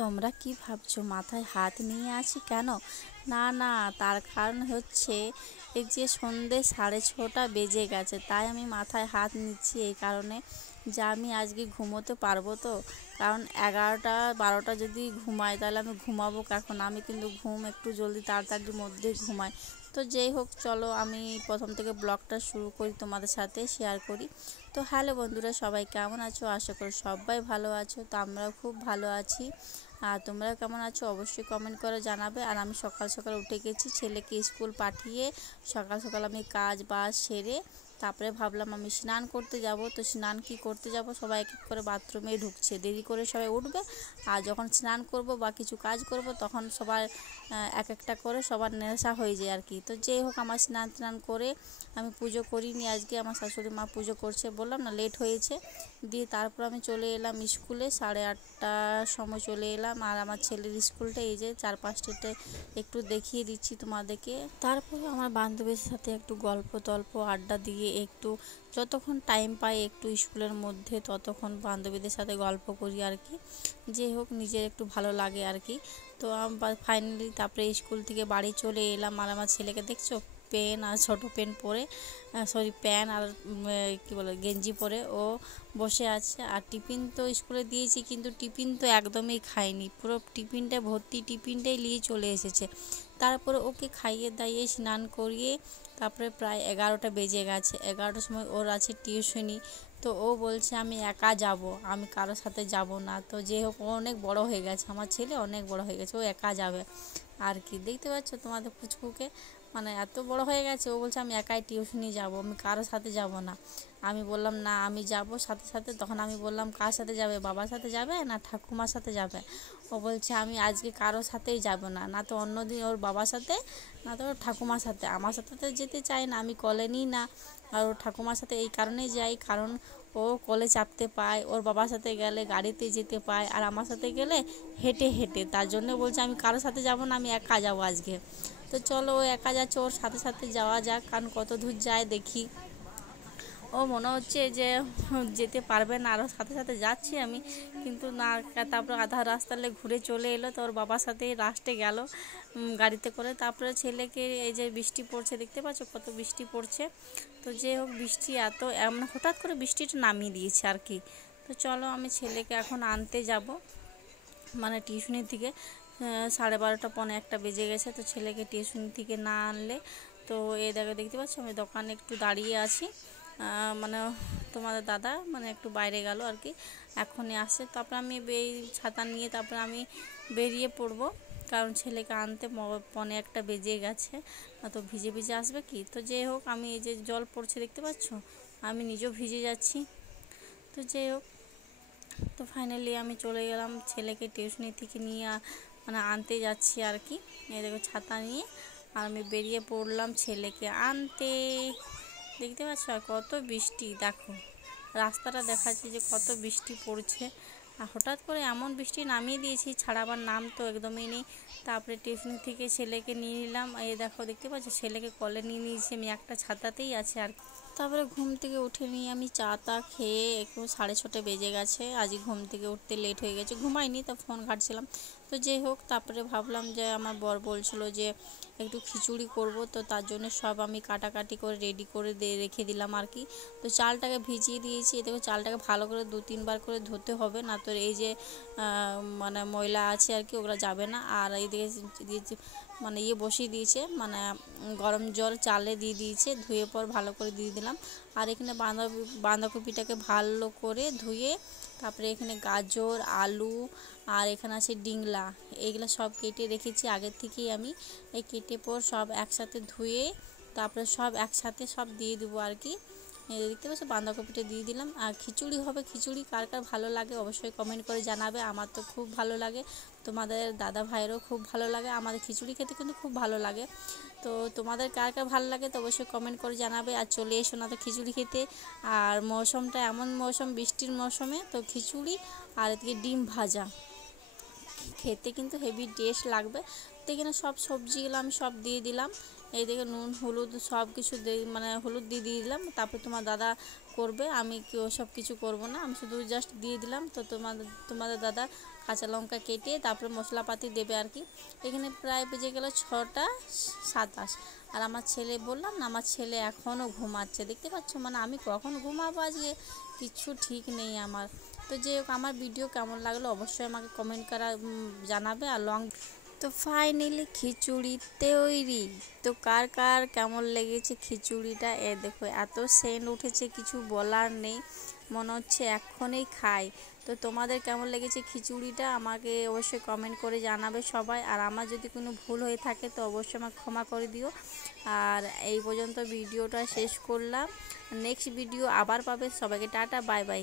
তোমরা কি ভাবছো মাথায় হাত নিয়ে আছি কেন? না না, তার কারণ হচ্ছে এই যে সন্ধে 6:30 বেজে গেছে, তাই আমি মাথায় হাত নিচ্ছি এই কারণে যে আমি আজকে ঘুমোতে পারবো তো। কারণ 11টা 12টা যদি ঘুমাই তাহলে আমি ঘুমাবো কখন? আমি কিন্তু ঘুম একটু জলদি তাড়াতাড়ির মধ্যে ঘুমাই। তো যেই হোক, চলো আমি প্রথম থেকে ব্লগটা শুরু করি, তোমাদের সাথে শেয়ার করি। তো হ্যালো বন্ধুরা, সবাই কেমন আছো? আশা করি সবাই ভালো আছো। তো আমরাও খুব ভালো আছি। আর তোমরা কেমন আছো অবশ্যই কমেন্ট করে জানাবে। আর আমি সকাল সকাল উঠে গেছি, ছেলেকে স্কুল পাঠিয়ে সকাল সকাল আমি কাজ বাজ সেরে তারপরে ভাবলাম আমি স্নান করতে যাব। তো স্নান কি করতে যাব, সবাই এক এক করে বাথরুমে ঢুকছে, দেরি করে সবাই উঠবে। আর যখন স্নান করব বা কিছু কাজ করব তখন সবার এক একটা করে সবার নেশা হয়ে যায় আর কি। তো যেই হোক, আমার স্নান টান করে আমি পুজো করিনি আজকে, আমার শাশুড়ি মা পুজো করছে, বললাম না লেট হয়েছে। দিয়ে তারপর আমি চলে এলাম স্কুলে, 8:30টার সময় চলে এলাম। আর আমার ছেলের স্কুলটা এই যে চারপাশটাতে একটু দেখিয়ে দিচ্ছি তোমাদেরকে। তারপরে আমার বান্ধবীর সাথে একটু গল্প টল্প আড্ডা দিয়ে একটু যতক্ষণ টাইম পাই একটু স্কুলের মধ্যে ততক্ষণ বান্ধবীদের সাথে গল্প করি আর কি। যে হোক, নিজের একটু ভালো লাগে আর কি। তো ফাইনালি তারপরে স্কুল থেকে বাড়ি চলে এলাম। আর আমার ছেলেকে দেখছো, পেন আর ছোটো পেন পরে, প্যান আর কী বলে গেঞ্জি পরে ও বসে আছে। আর টিফিন তো স্কুলে দিয়েছি, কিন্তু টিফিন তো একদমই খায়নি, পুরো টিফিনটা ভর্তি টিফিনটাই নিয়ে চলে এসেছে। তারপরে ওকে খাইয়ে দাইয়ে স্নান করিয়ে তারপরে প্রায় 11টা বেজে গেছে। 11টার সময় ওর আছে টিউশনি। তো ও বলছে আমি একা যাব, আমি কারোর সাথে যাব না। তো যে হোক, ও অনেক বড় হয়ে গেছে, আমার ছেলে অনেক বড় হয়ে গেছে, ও একা যাবে আর কি। দেখতে পাচ্ছ তোমাদের পুচকুকে, মানে এত বড় হয়ে গেছে, ও বলছে আমি একাই টিউশনি যাব, আমি কারোর সাথে যাব না। আমি বললাম না আমি যাব সাথে সাথে। তখন আমি বললাম কার সাথে যাবে, বাবার সাথে যাবে না ঠাকুমার সাথে যাবে? ও বলছে আমি আজকে কারোর সাথেই যাব না, না তো অন্যদিন ওর বাবার সাথে না তো ওর ঠাকুমার সাথে। আমার সাথে তো যেতে চায় না, আমি কলে নিই না। আর ওর ঠাকুমার সাথে এই কারণেই যাই, কারণ ও কলে চাপতে পায়, ওর বাবার সাথে গেলে গাড়িতে যেতে পায়, আর আমার সাথে গেলে হেঁটে হেঁটে। তার জন্য বলছে আমি কারোর সাথে যাব না, আমি একা যাবো আজকে। তো চলো, ও একা যাচ্ছে, ওর সাথে সাথে যাওয়া যাক, কারণ কত দূর যায় দেখি। ও মনে হচ্ছে যে যেতে পারবে না, আরও সাথে সাথে যাচ্ছি আমি, কিন্তু না। তারপর আধা রাস্তালে ঘুরে চলে এলো, তো ওর বাবার সাথে লাস্টে গেল গাড়িতে করে। তারপরে ছেলেকে, এই যে বৃষ্টি পড়ছে দেখতে পাচ্ছ কত বৃষ্টি পড়ছে। তো যে হোক, বৃষ্টি এত এমন হঠাৎ করে বৃষ্টিটা নামিয়ে দিয়েছে আর কি। তো চলো, আমি ছেলেকে এখন আনতে যাব, মানে টিউশনি থেকে। 12:30 পৌনে 1টা বেজে গেছে। তো ছেলেকে টিউশনি থেকে না আনলে তো এই দেখতে পাচ্ছ আমি দোকানে একটু দাঁড়িয়ে আছি। মানে তোমাদের দাদা মানে একটু বাইরে গেল আর কি, এখনই আসছে। তারপর আমি এই ছাতা নিয়ে তারপর আমি বেরিয়ে পড়বো, কারণ ছেলেকে আনতে পৌনে 1টা বেজে গেছে। তো ভিজে ভিজে আসবে কি। তো যাই হোক, আমি এই যে জল পড়ছে দেখতে পাচ্ছ, আমি নিজেও ভিজে যাচ্ছি। তো যাই হোক, তো ফাইনালি আমি চলে গেলাম ছেলেকে টিউশনি থেকে নিয়ে মানে আনতে যাচ্ছি আর কি। এই দেখো ছাতা নিয়ে আর আমি বেরিয়ে পড়লাম ছেলেকে আনতে। দেখতে পাচ্ছ আর কত বৃষ্টি, দেখো রাস্তাটা দেখাচ্ছে যে কত বৃষ্টি পড়ছে। আর হঠাৎ করে এমন বৃষ্টি নামিয়ে দিয়েছি, ছাড়াবার নাম তো একদমই নেই। তারপরে টিউশন থেকে ছেলেকে নিয়ে নিলাম। এই দেখো দেখতে পাচ্ছ ছেলেকে কলে নিয়ে নিয়েছি আমি, একটা ছাতাতেই আছে আর কি। তারপরে ঘুম থেকে উঠে নিয়ে আমি চা টা খেয়ে একটু 6:30 বেজে গেছে। আজ ঘুম থেকে উঠতে লেট হয়ে গেছে, ঘুমাইনি, তো ফোন ঘাঁটছিলাম। তো যাই হোক, তারপরে ভাবলাম যে আমার বর বলছিল যে একটু খিচুড়ি করব, তো তার জন্য সব আমি কাটাকাটি করে রেডি করে রেখে দিলাম আর কি। তো চালটাকে ভিজিয়ে দিয়েছি, দেখো চালটাকে ভালো করে 2-3 বার করে ধুতে হবে, না তো এই যে মানে ময়লা আছে আর কি, ওগুলো যাবে না। আর এইদিকে মানে বসিয়ে দিয়েছে, মানে গরম জল চালে দিয়ে দিয়েছে, ধুয়ে পর ভালো করে দিয়ে দিলাম। আর এখানে বাঁধাকপিটাকে ভালো করে ধুয়ে তারপরে এখানে গাজর আলু আর এখানে আছে ডিংলা, এইগুলো সব কেটে রেখেছি আগের থেকেই আমি। এই কেটে পর সব একসাথে ধুয়ে তারপরে সব একসাথে সব দিয়ে দেবো আর কি। দেখতে পাচ্ছ বাঁধাকপিটা দিয়ে দিলাম। আর খিচুড়ি হবে, খিচুড়ি কার কার ভালো লাগে অবশ্যই কমেন্ট করে জানাবে। আমার তো খুব ভালো লাগে, তোমাদের দাদা ভাইয়েরও খুব ভালো লাগে, আমাদের খিচুড়ি খেতে কিন্তু খুব ভালো লাগে। তো তোমাদের কার কার ভালো লাগে তো অবশ্যই কমেন্ট করে জানাবে। আর চলে এসো না তো খিচুড়ি খেতে। আর মৌসুমটা এমন মৌসুম, বৃষ্টির মৌসুমে তো খিচুড়ি আর এদিকে ডিম ভাজা খেতে কিন্তু হেভি টেস্ট লাগবে। তো এখানে সব সবজিগুলো আমি সব দিয়ে দিলাম। এই দেখে নুন হলুদ সব কিছু মানে হলুদ দিয়ে দিলাম। তারপরে তোমার দাদা করবে, আমি কি ওসব কিছু করব না, আমি শুধু জাস্ট দিয়ে দিলাম। তো তোমাদের দাদা কাঁচা লঙ্কা কেটে তারপরে মশলাপাতি দেবে আর কি। এখানে প্রায় বেজে গেল 6টা 27। আর আমার ছেলে, বললাম না আমার ছেলে এখনও ঘুমাচ্ছে, দেখতে পাচ্ছ, মানে আমি কখন ঘুমাবো আজকে কিচ্ছু ঠিক নেই আমার। তো যাই হোক, আমার ভিডিও কেমন লাগলো অবশ্যই আমাকে কমেন্ট করা জানাবে। আর তো ফাইনালি খিচুড়ি তৈরি। তো কার কার কেমন লেগেছে খিচুড়িটা, দেখো এত সেন্ট উঠেছে কিছু বলার নেই, মনে হচ্ছে এখনই খাই। তো তোমাদের কেমন লেগেছে খিচুড়িটা আমাকে অবশ্যই কমেন্ট করে জানাবে সবাই। আর আমার যদি কোনো ভুল হয়ে থাকে তো অবশ্যই আমাকে ক্ষমা করে দিও। আর এই পর্যন্ত ভিডিওটা শেষ করলাম, নেক্সট ভিডিও আবার পাবে। সবাইকে টাটা, বাই বাই।